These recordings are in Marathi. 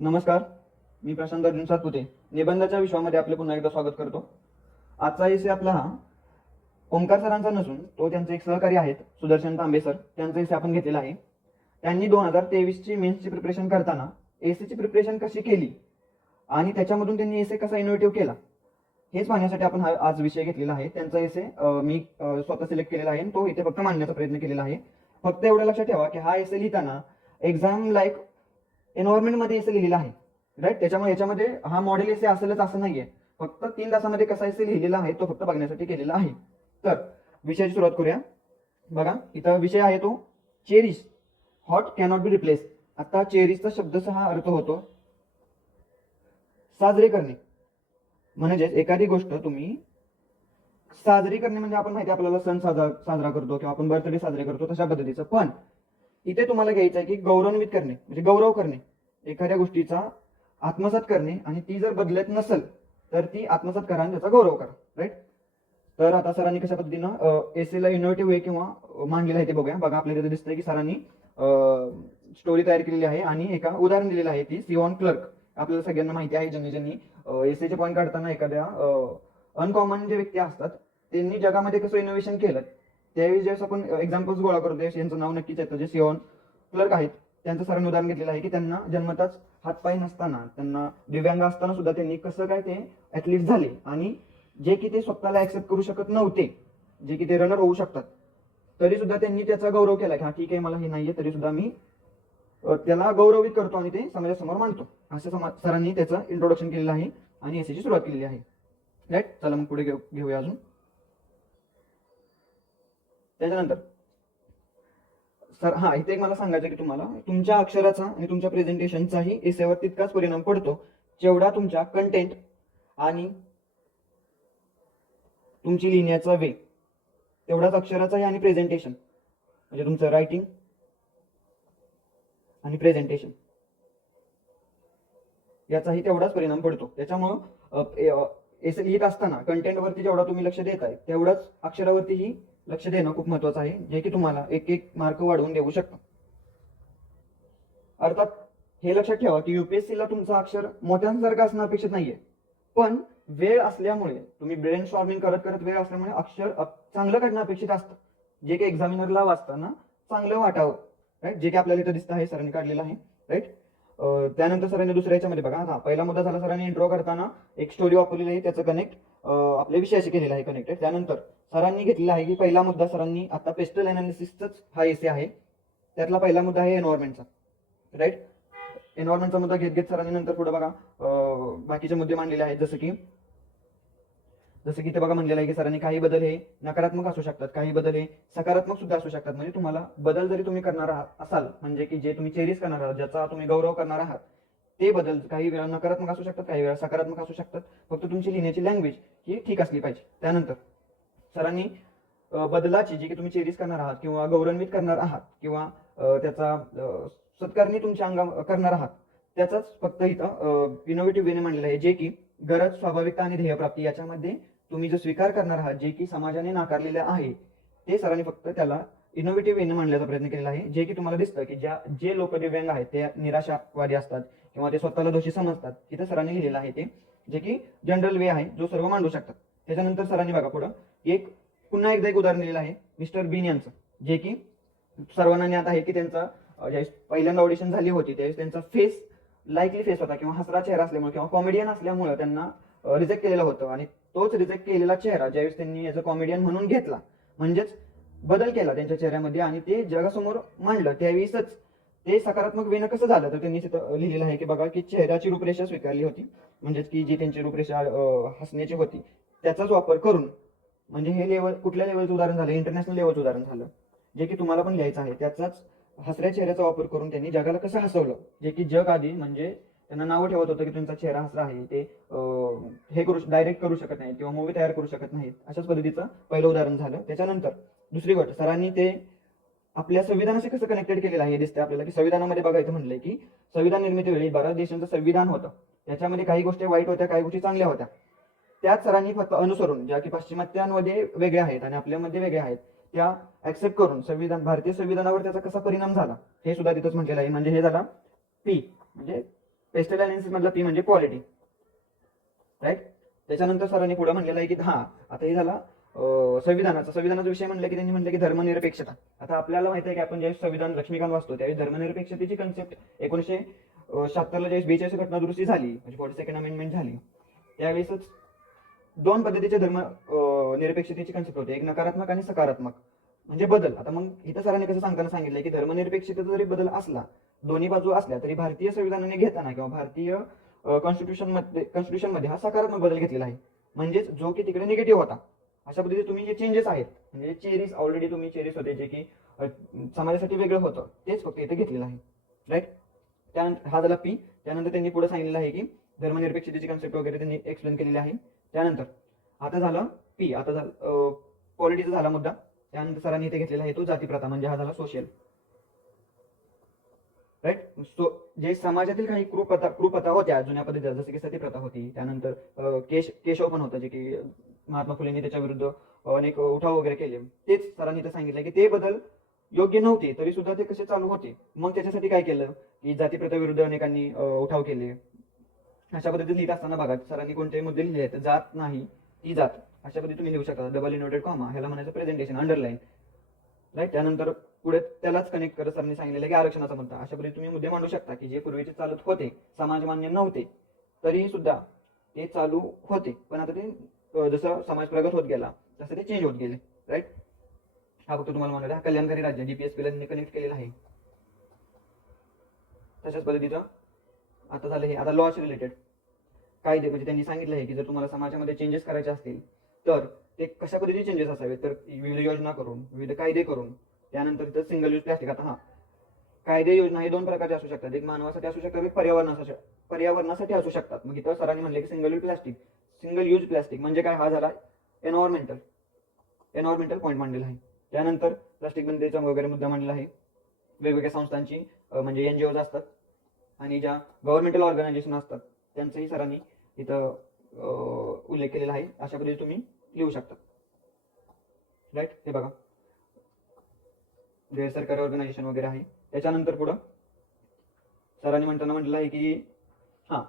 नमस्कार मी प्रशांत अर्जुन सातपुते. निबंधाच्या विश्वामध्ये आपले पुन्हा एकदा स्वागत करतो. आजचा एसे आपला हा ओंकार सरांचा नसून तो त्यांचे एक सहकारी आहेत सुदर्शन तांबे सर. त्यांचा एसे आपण घेतलेला आहे. त्यांनी दोन हजार तेवीसची मेन्सची प्रिपरेशन करताना एसीची प्रिपरेशन कशी केली? आणि त्याच्यामधून त्यांनी एसे कसा इनोव्हेटिव्ह केला? हेच पाहण्यासाठी आपण हा आज विषय घेतलेला आहे. त्यांचा एसे मी स्वतः सिलेक्ट केलेला आहे आणि तो इथे फक्त मांडण्याचा प्रयत्न केलेला आहे. फक्त एवढं लक्षात ठेवा की हा एसे लिहिताना एक्झाम लाईक एन्व्हायरमेंटमध्ये असं लिहिलेलं आहे. राईट त्याच्यामुळे याच्यामध्ये हा मॉडेल एसे असेलच असं नाहीये. फक्त तीन तासामध्ये कसा एसे लिहिलेला आहे तो फक्त बघण्यासाठी केलेला आहे. तर विषयाची सुरुवात करूया. बघा इथं विषय आहे तो cherish hot cannot be replace आता चेरिशचा शब्दचा हा अर्थ होतो. साजरे करणे. म्हणजेच एखादी गोष्ट तुम्ही साजरी करणे म्हणजे आपण माहिती आपल्याला सण साजरा साजरा करतो किंवा आपण बर्थडे साजरे करतो तशा पद्धतीचं. पण इथे तुम्हाला घ्यायचं आहे की गौरवान्वित करणे म्हणजे गौरव करणे एखाद्या गोष्टीचा आत्मसात करणे आणि ती जर बदलत नसेल तर ती आत्मसात करा आणि त्याचा गौरव करा राईट तर आता सरांनी कशा पद्धतीनं एसीला इनोव्हेटिव्ह वे किंवा मांडलेला आहे ते बघूया. बघा आपल्याला इथे दिसतंय की सरांनी स्टोरी तयार केलेली आहे आणि एका उदाहरण दिलेलं आहे ती सिओन क्लर्क आपल्याला सगळ्यांना माहिती आहे ज्यांनी ज्यांनी एसीचे पॉईंट काढताना एखाद्या अनकॉमन जे व्यक्ती असतात त्यांनी जगामध्ये कसं इनोव्हेशन केलं? त्यावेळी ज्यावेळेस आपण एक्झाम्पल्स गोळा करतो यांचं नाव नक्कीच येतं जे सिओन क्लर्क आहेत त्यांचं सरांनी उदाहरण घेतलेलं आहे की त्यांना जन्मताच हातपाय नसताना त्यांना दिव्यांग असताना सुद्धा त्यांनी कसं काय ते ऍथलीट झाले. आणि जे की ते स्वतःला ऍक्सेप्ट करू शकत नव्हते जे की ते रनर होऊ शकतात. तरी सुद्धा त्यांनी त्याचा गौरव केला की हा ठीक आहे मला हे नाहीये तरी सुद्धा मी त्याला गौरवित करतो आणि ते समाजासमोर मांडतो. असं समाज सरांनी त्याचं इंट्रोडक्शन केलेलं आहे आणि याची सुरुवात केलेली आहे. राईट चला मग पुढे घेऊ घेऊया अजून. त्याच्यानंतर. सर हा इथे एक मला सांगायचं की तुम्हाला तुमच्या अक्षराचा आणि तुमच्या प्रेझेंटेशनचाही एसेवर तितकाच परिणाम पडतो जेवढा तुमच्या कंटेंट आणि तुमची लिहिण्याचा वे तेवढाच अक्षराचाही आणि प्रेझेंटेशन म्हणजे तुमचं रायटिंग आणि प्रेझेंटेशन याचाही तेवढाच परिणाम पडतो. त्याच्यामुळं एसे लिहित असताना कंटेंटवरती जेवढा तुम्ही लक्ष देत आहे तेवढाच अक्षरावरतीही लक्ष देणं खूप महत्वाचं आहे जे की तुम्हाला एक एक मार्क वाढवून देऊ शकतं. अर्थात हे लक्षात ठेवा की युपीएससीला ला अक्षर मोठ्यांसारखा असणं अपेक्षित नाहीये. पण वेळ असल्यामुळे तुम्ही ब्रेन स्टॉर्मिंग करत करत वेळ असल्यामुळे अक्षर चांगलं काढणं अपेक्षित असतं. जे की एक्झामिनरला वाचताना चांगलं वाटावं राईट जे की आपल्याला इथं दिसतं आहे सरांनी काढलेलं आहे राईट त्यानंतर सरांनी दुसऱ्या याच्यामध्ये बघा हा पहिला मुद्दा झाला सरांनी इंट्रो करताना एक स्टोरी वापरलेली आहे त्याचं कनेक्ट आपल्या विषयाशी केलेलं आहे कनेक्टेड त्यानंतर सरांनी घेतलेला आहे की पहिला मुद्दा सरांनी आता पेस्टल अनालिसिसचाच हा एसे आहे. त्यातला पहिला मुद्दा आहे एन्व्हायरमेंटचा राईट एन्व्हायरमेंटचा मुद्दा घेत घेत सरांनी नंतर पुढे बघा बाकीचे मुद्दे मांडलेले आहेत. जसं की जसं की ते बघा म्हणलेलं आहे की सरांनी काही बदल हे नकारात्मक असू शकतात काही बदल हे सकारात्मक सुद्धा असू शकतात. म्हणजे तुम्हाला बदल जरी तुम्ही करणार आहात असाल म्हणजे की जे तुम्ही चेरीज करणार आहात ज्याचा तुम्ही गौरव करणार आहात ते बदल काही वेळा नकारात्मक असू शकतात काही वेळा सकारात्मक असू शकतात. फक्त तुमची लिहिण्याची लँग्वेज ही ठीक असली पाहिजे. त्यानंतर सरांनी बदलाची जी की तुम्ही चेरीज करणार आहात किंवा गौरवान्वित करणार आहात किंवा त्याचा सत्कारणी तुमच्या अंगा करणार आहात त्याचाच फक्त इथं इनोव्हेटिव्ह वेने मांडलेलं आहे जे की गरज स्वाभाविकता आणि ध्येयप्राप्ती याच्यामध्ये तुम्ही जो स्वीकार करणार आहात जे की समाजाने नाकारलेले आहे ते सरांनी फक्त त्याला इनोव्हेटिव्ह वेने मांडण्याचा प्रयत्न केलेला आहे जे की तुम्हाला दिसतं की ज्या जे लोक दिव्यांग आहेत ते निराशावादी असतात किंवा ते स्वतःला दोषी समजतात तिथं सरांनी लिहिलेलं आहे ते जे की जनरल वे आहे जो सर्व मांडू शकतात. त्याच्यानंतर सरांनी बघा पुढं. एक पुन्हा एकदा एक उदाहरण दिलेलं आहे. मिस्टर बीन यांचं. जे की सर्वांना ज्ञात आहे की त्यांचा ज्यावेळेस पहिल्यांदा ऑडिशन झाली होती त्यावेळेस त्यांचा फेस लाईकली फेस होता किंवा हसरा चेहरा असल्यामुळे किंवा कॉमेडियन असल्यामुळे त्यांना रिजेक्ट केलेलं होतं. आणि तोच रिजेक्ट केलेला चेहरा ज्यावेळेस त्यांनी याचा कॉमेडियन म्हणून घेतला. म्हणजेच बदल केला त्यांच्या चेहऱ्यामध्ये आणि ते जगासमोर मांडलं. त्यावेळेसच ते सकारात्मक वेनं कसं झालं? तर त्यांनी तिथं लिहिलेलं आहे की बघा की चेहऱ्याची रूपरेषा स्वीकारली होती. म्हणजेच की जी त्यांची रूपरेषा हसण्याची होती त्याचाच वापर करून म्हणजे हे लेवल कुठल्या लेवलचं उदाहरण झालं? इंटरनॅशनल लेवलचं उदाहरण झालं. जे की तुम्हाला पण लिहायचं आहे. त्याचाच हसऱ्या चेहऱ्याचा वापर करून त्यांनी जगाला कसं हसवलं? जे की जग आधी म्हणजे त्यांना नावं ठेवत होतं की त्यांचा चेहरा हसरा आहे. ते हे करू डायरेक्ट करू शकत नाही किंवा मूवी तयार करू शकत नाहीत. अशाच पद्धतीचं पहिलं उदाहरण झालं. त्याच्यानंतर दुसरी गोष्ट सरांनी ते आपल्या संविधानाशी कसं कनेक्टेड केलेलं आहे? हे दिसते आपल्याला की संविधानामध्ये बघायचं म्हणलंय की संविधान निर्मिती वेळी बारा देशांचं संविधान होतं. त्याच्यामध्ये काही गोष्टी वाईट होत्या काही गोष्टी चांगल्या होत्या. त्याच सरांनी फक्त अनुसरून ज्या की पाश्चिमात्यांमध्ये वेगळ्या आहेत आणि आपल्यामध्ये वेगळ्या आहेत त्या ऍक्सेप्ट करून संविधान भारतीय संविधानावर त्याचा कसा परिणाम झाला हे सुद्धा तिथंच म्हटलेलं आहे. म्हणजे हे झाला पी म्हणजे पेस्टल अनालिसिस मधला पी म्हणजे क्वालिटी राईट त्याच्यानंतर सरांनी पुढे म्हणलेलं आहे की हा आता हे झाला संविधानाचा. संविधानाचा विषय म्हणलं की त्यांनी म्हणलं की धर्मनिरपेक्षता. आता आपल्याला माहिती आहे की आपण ज्यावेळेस संविधान लक्ष्मीकांत वाचतो त्यावेळी धर्मनिरपेक्षतेची कन्सेप्ट एकोणीसशे शहात्तरला ज्यावेळेस बेचाळीस घटना दुरुस्ती झाली म्हणजे फोर्टी सेकंड अमेंडमेंट झाली त्यावेळेसच दोन पद्धतीचे धर्म निरपेक्षतेची कन्सेप्ट होते. एक नकारात्मक आणि सकारात्मक. म्हणजे बदल. आता मग इथं सरांनी कसं सांगताना सांगितलं की धर्मनिरपेक्षतेचा जरी बदल असला दोन्ही बाजू असल्या तरी भारतीय संविधानाने घेताना किंवा भारतीय कॉन्स्टिट्यूशनमध्ये कॉन्स्टिट्यूशनमध्ये हा सकारात्मक बदल घेतलेला आहे. म्हणजेच जो की तिकडे निगेटिव्ह होता. अशा पद्धतीने तुम्ही जे चेंजेस आहेत म्हणजे चेरीज ऑलरेडी तुम्ही चेरीज होते जे की समाजासाठी वेगळं होतं तेच फक्त इथे घेतलेलं आहे. राईट त्यानंतर हा झाला पी त्यानंतर त्यांनी पुढे सांगितलेलं आहे की धर्मनिरपेक्षतेची कन्सेप्ट वगैरे त्यांनी एक्सप्लेन केलेली आहे. त्यानंतर आता झालं पी आता झालं पॉलिटीचा झाला मुद्दा. त्यानंतर सरांनी इथे घेतलेला आहे तो जातीप्रथा म्हणजे हा झाला सोशल राईट सो जे समाजातील काही क्रूपथा क्रूपथा होत्या जुन्या पद्धतीच्या जसं की सतीप्रथा होती त्यानंतर केश केशव पण होता जे की महात्मा फुलेंनी त्याच्या विरुद्ध अनेक उठाव वगैरे केले. तेच सरांनी इथं सांगितलं की ते बदल योग्य नव्हते तरी सुद्धा ते कसे चालू होते. मग त्याच्यासाठी काय केलं? की जातीप्रथा विरुद्ध अनेकांनी उठाव केले. अशा पद्धतीने लिहित असताना बघा सरांनी कोणतेही मुद्दे लिहिले आहेत जात नाही ती जात. अशा पद्धती तुम्ही लिहू शकता. डबल इनोटेड कॉमा ह्याला म्हणायचं प्रेझेंटेशन अंडरलाईन राईट त्यानंतर पुढे त्यालाच कनेक्ट करत सरांनी सांगितलेलं की आरक्षणाचा मुद्दा. अशा पद्धती तुम्ही मुद्दे मांडू शकता की जे पूर्वीचे चालत होते समाजमान्य नव्हते तरी सुद्धा ते चालू होते. पण आता ते जसं समाज प्रगत होत गेला तसं ते चेंज होत गेले. राईट हा फक्त तुम्हाला म्हणलं हा कल्याणकारी राज्य डीपीएसपीला कनेक्ट केलेला आहे. तशाच पद्धतीचं आता झालं हे. आता लॉच रिलेटेड कायदे म्हणजे त्यांनी सांगितलं आहे की जर तुम्हाला समाजामध्ये चेंजेस करायचे असतील तर ते कशा पद्धतीचे चेंजेस असावेत? तर विविध योजना करून विविध कायदे करून त्यानंतर तिथं सिंगल यूज प्लास्टिक आता हा. कायदे योजना हे दोन प्रकारचे असू शकतात. एक मानवासाठी असू शकतात एक पर्यावरणासाठी पर्यावरणासाठी असू शकतात. मग इथं सरांनी म्हणले की single use plastic single use plastic म्हणजे काय? हा झाला एन्व्हायरमेंटल एन्व्हायरमेंटल पॉईंट मांडलेला आहे. त्यानंतर प्लास्टिक बंदीचा वगैरे मुद्दा मांडलेला आहे. वेगवेगळ्या संस्थांची म्हणजे एन जी ओज असतात आणि ज्या गव्हर्नमेंटल ऑर्गनायझेशन असतात त्यांचंही सरांनी इथं उल्लेख केलेला आहे. अशा पद्धतीने तुम्ही लिहू शकता. राईट हे बघा. गैर सरकारी ऑर्गनायझेशन वगैरे आहे. त्याच्यानंतर पुढं सरांनी म्हणताना म्हटलं आहे की हां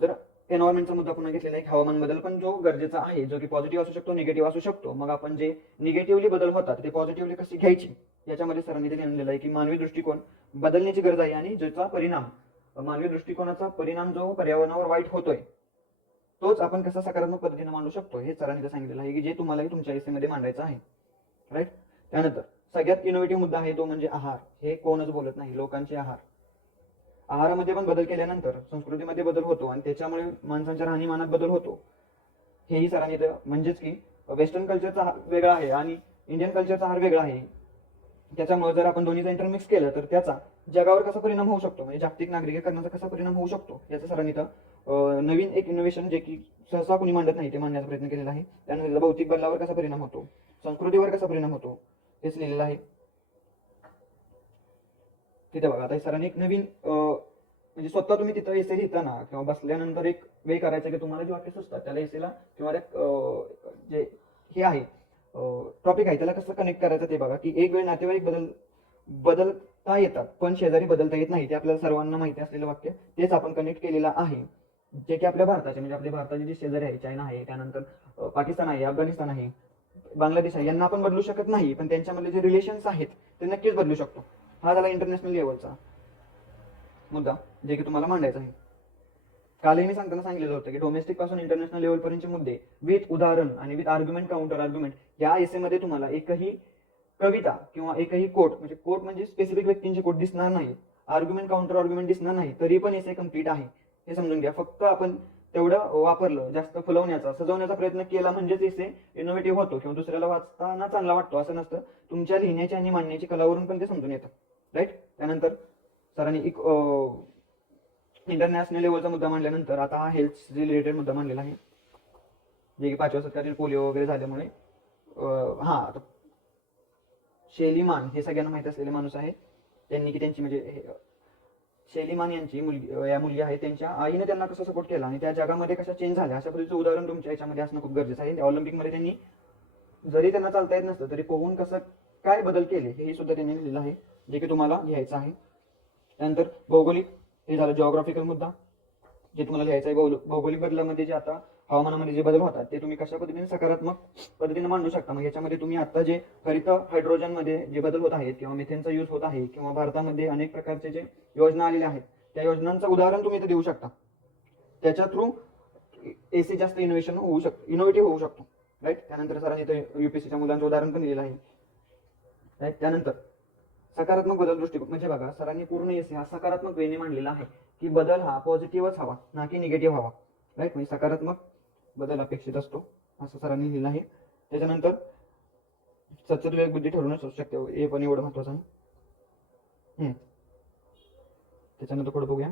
जर एन्व्हायरमेंटचा मुद्दा पुन्हा घेतलेला आहे हवामान बदल पण जो गरजेचा आहे जो की पॉझिटिव्ह असू शकतो निगेटिव्ह असू शकतो मग आपण जे निगेटिव्हली बदल होतात ते पॉझिटिव्हली कशी घ्यायची? याच्यामध्ये सरांनी ते लिहिलेलं आहे की मानवी दृष्टिकोन बदलण्याची गरज आहे आणि ज्याचा परिणाम मानवी दृष्टिकोनाचा परिणाम जो पर्यावरणावर वाईट होतोय तोच आपण कसा सकारात्मक पद्धतीने मांडू शकतो हे सरांनी इथं सांगितलेलं आहे की जे तुम्हालाही तुमच्या essay मध्ये मांडायचं आहे. राईट त्यानंतर सगळ्यात इनोव्हेटिव्ह मुद्दा आहे तो म्हणजे आहार. हे कोणच बोलत नाही लोकांचे आहार. आहारामध्ये पण बदल केल्यानंतर संस्कृतीमध्ये बदल होतो आणि त्याच्यामुळे माणसांच्या राहणीमानात बदल होतो. हेही सरांनी इथं म्हणजेच की वेस्टर्न कल्चरचा आहार वेगळा आहे आणि इंडियन कल्चरचा आहार वेगळा आहे. त्याच्यामुळे जर आपण दोन्हीचा इंटरमिक्स केलं तर त्याचा जगावर कसा परिणाम होऊ शकतो? म्हणजे जागतिक नागरिकीकरणाचा कसा परिणाम होऊ शकतो? याचा सरांनी इथं नवीन एक इनोव्हेशन जे की सहसा कोणी मांडत नाही ते मांडण्याचा प्रयत्न केलेला आहे. त्यानंतर भौतिक बदलावर कसा परिणाम होतो? संस्कृतीवर कसा परिणाम होतो? हेच लिहिलेलं आहे. तिथे बघा आता सरांनी एक नवीन म्हणजे स्वतः तुम्ही तिथं एसे लिहिताना किंवा बसल्यानंतर एक वे करायचं की तुम्हाला जे वाक्य सुचतात त्याला एसेला किंवा एक, जे हे आहे टॉपिक आहे त्याला कसं कनेक्ट करायचं ते बघा की एक वेळ नातेवाईक बदल बदलता येतात पण शेजारी बदलता येत नाही ते आपल्याला सर्वांना माहिती असलेलं वाक्य तेच आपण कनेक्ट केलेलं आहे. जे की आपल्या भारताचे म्हणजे आपल्या भारताचे जे शेजारी आहे चायना आहे त्यानंतर पाकिस्तान आहे अफगाणिस्तान आहे बांगलादेश आहे यांना आपण बदलू शकत नाही पण त्यांच्यामध्ये जे रिलेशन्स आहेत ते नक्कीच बदलू शकतो. हा झाला इंटरनॅशनल लेवलचा मुद्दा जे की तुम्हाला मांडायचा आहे. कालही मी सांगताना सांगितलेलं होतं की डोमेस्टिकपासून इंटरनॅशनल लेवलपर्यंतचे मुद्दे विथ उदाहरण आणि विथ आर्ग्युमेंट काउंटर आर्ग्युमेंट या एसेमध्ये तुम्हाला एकही कविता किंवा एकही कोट म्हणजे कोट म्हणजे स्पेसिफिक व्यक्तींचे कोट दिसणार नाही. आर्ग्युमेंट काउंटर आर्ग्युमेंट दिसणार नाही तरी पण एसे कंप्लीट आहे. हे समजून घ्या. फक्त आपण तेवढं वापरलं जास्त फुलवण्याचा सजवण्याचा प्रयत्न केला म्हणजेच इसे इनोव्हेटिव्ह होतो किंवा दुसऱ्याला वाचताना चांगला वाटतो असं नसतं. तुमच्या लिहिण्याची आणि मांडण्याची कलावरून पण ते समजून येतं. राईट त्यानंतर सरांनी एक इंटरनॅशनल लेवलचा मुद्दा मांडल्यानंतर आता हा हेल्थ रिलेटेड मुद्दा मांडलेला आहे. जे की पाचव्या शतकातील पोलिओ वगैरे झाल्यामुळे हा आता शेलीमान हे सगळ्यांना माहीत असलेले माणूस आहे. त्यांनी की त्यांची म्हणजे हे, शैलीमान यांची मुलगी या मुलगी आहे त्यांच्या आईने त्यांना कसं सपोर्ट केला आणि त्या जगामध्ये कशा चेंज झाल्या अशा पद्धतीचं उदाहरण तुमच्या याच्यामध्ये असणं खूप गरजेचं आहे. ऑलिम्पिकमध्ये त्यांनी जरी त्यांना चालता येत नसतं तरी पोहून कसं काय बदल केले हे सुद्धा त्यांनी लिहिलेलं आहे जे की तुम्हाला घ्यायचं आहे. त्यानंतर भौगोलिक हे झालं जॉग्राफिकल मुद्दा जे तुम्हाला लिहायचं आहे भौगोल- भौगोलिक बदलामध्ये जे आता हवामानामध्ये जे बदल होतात ते तुम्ही कशा पद्धतीने सकारात्मक पद्धतीने मांडू शकता? मग याच्यामध्ये तुम्ही आता जे हरित हायड्रोजनमध्ये जे बदल होत आहेत किंवा मिथेनचा यूज होत आहे किंवा भारतामध्ये अनेक प्रकारचे जे योजना आलेल्या आहेत त्या योजनांचं उदाहरण तुम्ही इथे देऊ शकता. त्याच्या थ्रू एसी जास्त इनोव्हेशन होऊ शकतो इनोव्हेटिव्ह होऊ शकतो. राईट त्यानंतर सरांनी इथे युपीएससीच्या मुलांचं उदाहरण पण दिलेलं आहे. राईट त्यानंतर सकारात्मक बदल दृष्टिकोन म्हणजे बघा सरांनी पूर्ण एसी हा सकारात्मक वेने मांडलेला आहे की बदल हा पॉझिटिव्हच हवा ना की निगेटिव्ह हवा. राईट म्हणजे सकारात्मक बदल अपेक्षित असतो असं सरांनी लिहिलं आहे. त्याच्यानंतर सचत बुद्धी ठरवणं असू शकते. हे पण एवढं महत्वाचं आहे. त्याच्यानंतर पुढे बघूया.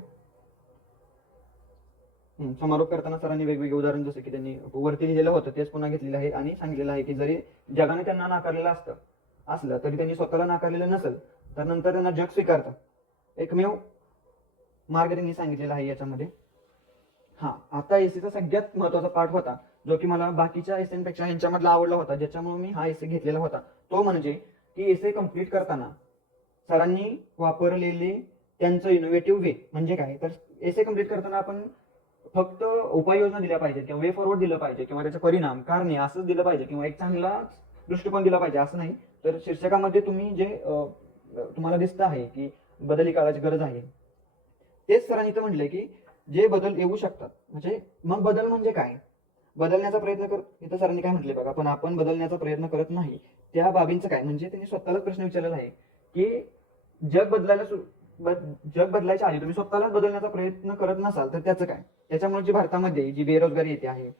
समारोप करताना सरांनी वेगवेगळे उदाहरण जसं की त्यांनी वरती लिहिलेलं होतं तेच पुन्हा घेतलेलं आहे आणि सांगितलेलं आहे की जरी जगाने त्यांना नाकारलेलं असतं असलं तरी त्यांनी स्वतःला नाकारलेलं नसेल तर नंतर त्यांना जग स्वीकारतं. एकमेव मार्ग त्यांनी सांगितलेला आहे याच्यामध्ये. हा आता एसीचा सगळ्यात महत्त्वाचा पार्ट होता जो की मला बाकीच्या एसीपेक्षा यांच्यामधला आवडला होता ज्याच्यामुळे मी हा एसी घेतलेला होता. तो म्हणजे की एसी कंप्लीट करताना सरांनी वापरलेले त्यांचं इनोव्हेटिव्ह वे म्हणजे काय? तर एसे कंप्लीट करताना आपण फक्त उपाययोजना दिल्या पाहिजेत किंवा वे फॉरवर्ड दिलं पाहिजे किंवा त्याचे परिणाम कारणे असंच दिलं पाहिजे किंवा एक चांगला दृष्टिकोन दिला पाहिजे असं नाही. तर शीर्षकामध्ये तुम्ही जे तुम्हाला दिसत आहे की बदली काळाची गरज आहे. तेच सरांनी इथं म्हटलंय की जे बदल येऊ शकतात. म्हणजे मग बदल म्हणजे काय? बदलण्याचा प्रयत्न कर. इथं सरांनी काय म्हटले बघा पण आपण बदलण्याचा प्रयत्न करत नाही. त्या बाबींचं काय? म्हणजे त्यांनी स्वतःलाच प्रश्न विचारलेला आहे की जग बदलायला सुरू जग बदलायच्या आधी तुम्ही स्वतःलाच बदलण्याचा प्रयत्न करत नसाल तर त्याचं काय? त्याच्यामुळे जी भारतामध्ये जी बेरोजगारी येते आहे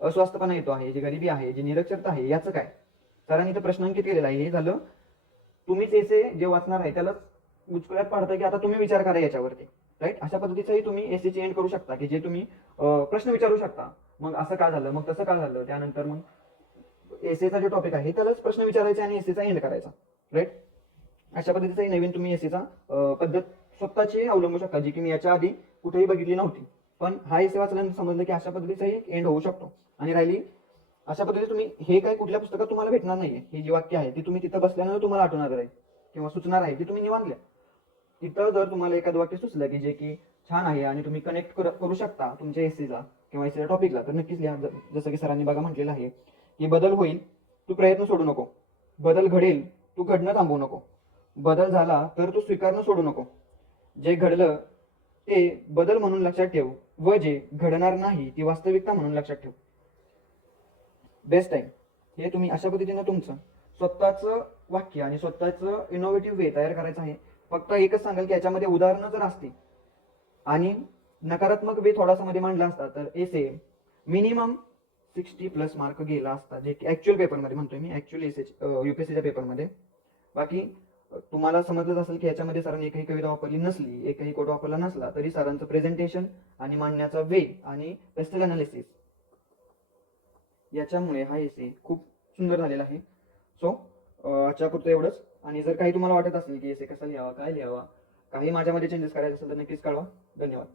अस्वस्थपणा येतो आहे जी गरिबी आहे जी निरक्षरता आहे याचं काय? सरांनी इथं प्रश्नांकित केलेलं आहे. हे झालं तुम्हीच एसे जे वाचणार आहे त्याला गुचकुळ्यात पाडतं की आता तुम्ही विचार करा याच्यावरती. राईट अशा पद्धतीचंही तुम्ही एसे एंड करू शकता की जे तुम्ही प्रश्न विचारू शकता. मग असं का झालं? मग तसं का झालं? त्यानंतर मग एसेचा जो टॉपिक आहे त्यालाच प्रश्न विचारायचा आणि एसेचा एंड करायचा. राईट अशा पद्धतीचाही नवीन तुम्ही एसीचा पद्धत स्वतःची अवलंबू शकता जी की मी याच्या आधी कुठेही बघितली नव्हती. पण हा एसे वाचल्यानंतर समजलं की अशा पद्धतीचाही एंड होऊ शकतो. आणि राहिली अशा पद्धतीने तुम्ही हे काय कुठल्या पुस्तकात तुम्हाला भेटणार नाहीये. हे जी वाक्य आहे ती तुम्ही तिथं बसल्यानंतर तुम्हाला आठवणार आहे. किंवा सुचणार आहे ते तुम्ही निवांतल्या तिथं जर तुम्हाला एखादं वाक्य सुचलं की जे की छान आहे आणि तुम्ही कनेक्ट करू शकता तुमच्या एसीला किंवा एसीच्या टॉपिकला तर नक्कीच लिहा. जसं की सरांनी बघा म्हटलेलं आहे की बदल होईल तू प्रयत्न सोडू नको. बदल घडेल तू घडणं थांबवू नको. बदल झाला तर तू स्वीकारणं सोडू नको. जे घडलं ते बदल म्हणून लक्षात ठेव. व जे घडणार नाही ती वास्तविकता म्हणून लक्षात ठेव. बेस्ट आहे हे तुम्ही अशा पद्धतीनं तुमचं स्वतःचं वाक्य आणि स्वतःचं इनोव्हेटिव्ह वे तयार करायचं आहे. फक्त एकच सांगाल की याच्यामध्ये उदाहरणं जर असतील आणि नकारात्मक वे थोडासा मध्ये मांडला असता तर essay minimum sixty plus mark गेला असता जे की ऍक्च्युअल पेपरमध्ये म्हणतोय मी ऍक्च्युअल एस युपीएससीच्या पेपरमध्ये बाकी तुम्हाला समजलंच असेल की याच्यामध्ये सरांनी एकही कविता वापरली नसली एकही कोट वापरला नसला तरी सरांचं प्रेझेंटेशन आणि मांडण्याचा वे आणि पेस्टल अनालिसिस याच्यामुळे हा एसे खूप सुंदर झालेला आहे. सो आजच्या पुरतं एवढंच. आणि जर काही तुम्हाला वाटत असेल की एसे कसा लिहावा काय लिहावा काही माझ्यामध्ये चेंजेस करायचे असेल तर नक्कीच कळवा. धन्यवाद.